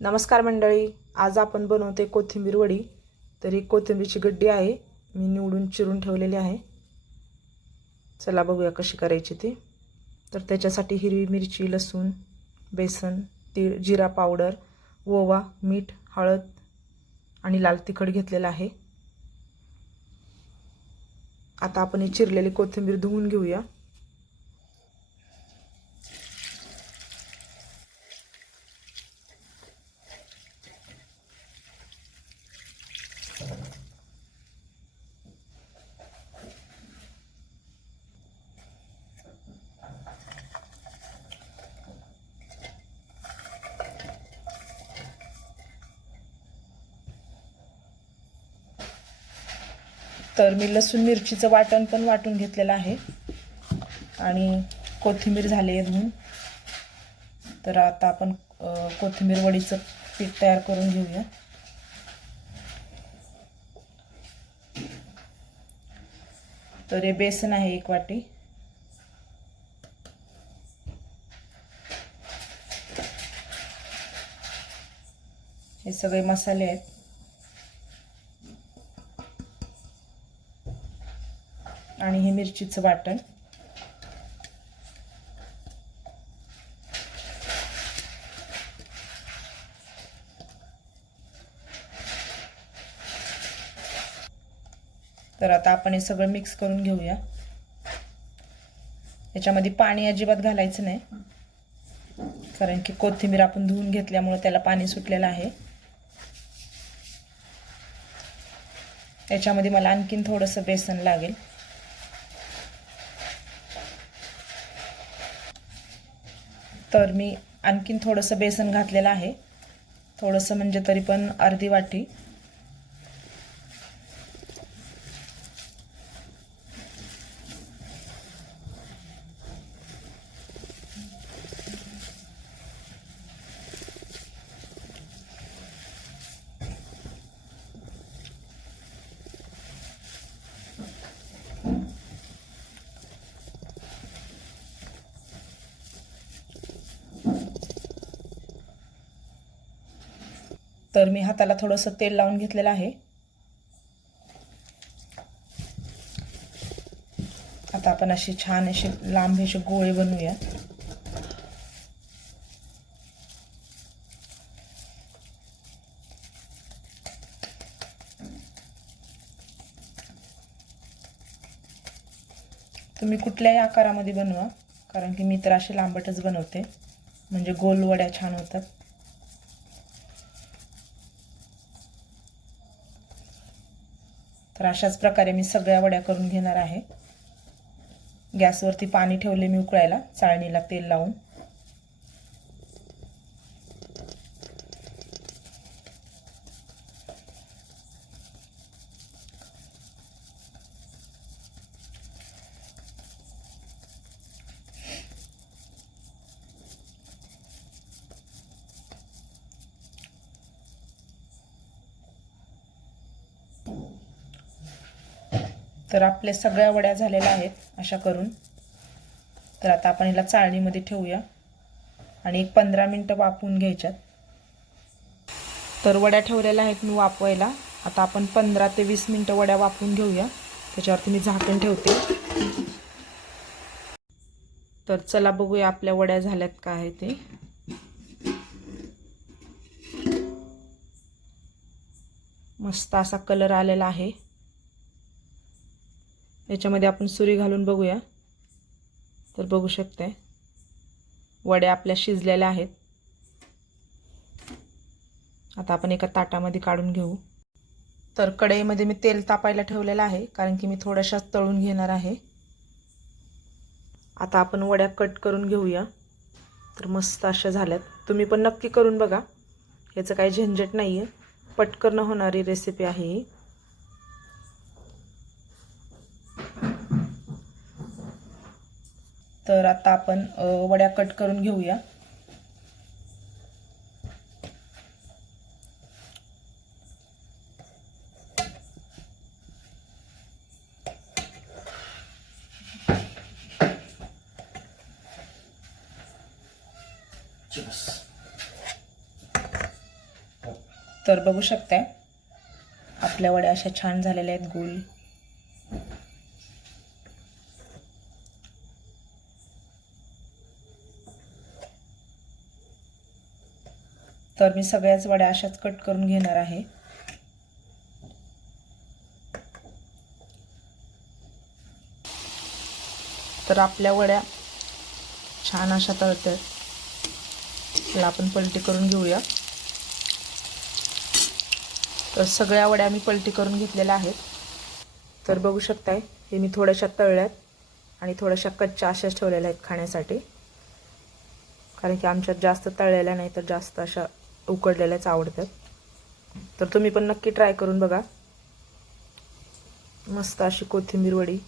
नमस्कार मंडळी, आज आपण बनवते कोथिंबीर वडी। तर ही कोथिंबीरची गड्डी आहे, मी निवडून चिरून ठेवलेली आहे। चला बघूया कशी करायची ती। तर त्याच्यासाठी हिरवी मिरची, लसूण, बेसन, तीळ, जिरा पावडर, ओवा, मीठ, हळद आणि लाल तिखट घेतलेला आहे। आता आपण ही चिरलेली कोथिंबीर धुवून घेऊया। तर मी लसूण मिरचीचं वाटण पण वाटून घेतलेलं आहे आणि कोथिंबीर झाली आहे धुवून। तर आता आपण कोथिंबीर वडीचं पीठ तयार करून घेऊया। तर हे बेसन आहे 1 वाटी, हे सगळे मसाले आहेत आणि हे मिरचीचं वाटण। तर आता आपण हे सगळं मिक्स करून घेऊया। याच्यामध्ये पाणी अजिबात घालायचं नाही, कारण की कोथिंबीर आपण धुवून घेतल्यामुळे त्याला पाणी सुटलेलं आहे। याच्यामध्ये मला आणखीन थोडंसं बेसन लागेल। तर मी आणखीन थोडंसं बेसन घातलेलं आहे, थोडंसं म्हणजे तरी पण अर्धी वाटी। तर मी हाताला थोडंसं तेल लावून घेतलेलं आहे। आता आपण अशी छान अशी लांब असे गोळे बनवूया। तुम्ही कुठल्याही आकारामध्ये बनवा, कारण की मी तर असे लांबटच बनवते, म्हणजे गोल वड्या छान होतात। तर अशाच प्रकारे मी सगळ्या वड्या करून घेणार आहे। गॅसवरती पाणी ठेवले मी उकळायला, चाळणीला तेल लावून। तर आपल्या सगळ्या वड्या झालेल्या आहेत अशा करून। तर आता आपण हिला चाळणीमध्ये ठेवूया आणि 15 मिनिटं वाफवून घ्यायच्यात। तर वड्या ठेवलेल्या आहेत मी वाफवायला। आता आपण 15 ते 20 मिनिटं वड्या वाफवून घेऊया। त्याच्यावरती मी झाकण ठेवते। तर चला बघूया आपल्या वड्या झाल्यात का आहे ते। मस्त असा कलर आलेला आहे। याच्यामध्ये आपण सुरी घालून बघूया, तर बघू शकते वड्या आपल्या शिजलेल्या आहेत। आता आपण एका ताटामध्ये काढून घेऊ। तर कढईमध्ये मी तेल तापायला ठेवलेलं आहे, कारण की मी थोड्याशा तळून घेणार आहे। आता आपण वड्या कट करून घेऊया। तर मस्त अशा झाल्यात। तुम्ही पण नक्की करून बघा, याचं काही झंझट नाही आहे, पटकन होणारी रेसिपी आहे ही। तर आता आपण वड्या कट करून घेऊया। तर बघू शकताय आपल्या वड्या अशा छान झालेल्या आहेत गोल. तर मी सगळ्याच वड्या अशाच कट करून घेणार आहे. तर आपल्या वड्या छान अशा तळतात. त्याला आपण पलटी करून घेऊया. तर सगळ्या वड्या मी पलटी करून घेतलेल्या आहेत. तर बघू शकताय हे मी थोड्याशा तळल्यात आणि थोड्याशा कच्च्या अशाच ठेवलेल्या आहेत खाण्यासाठी, कारण की आमच्यात जास्त तळलेल्या नाही तर जास्त अशा उकडलेल्याच आवडतात. तर तुम्ही पण नक्की ट्राय करून बघा. मस्त अशी कोथिंबीर वडी.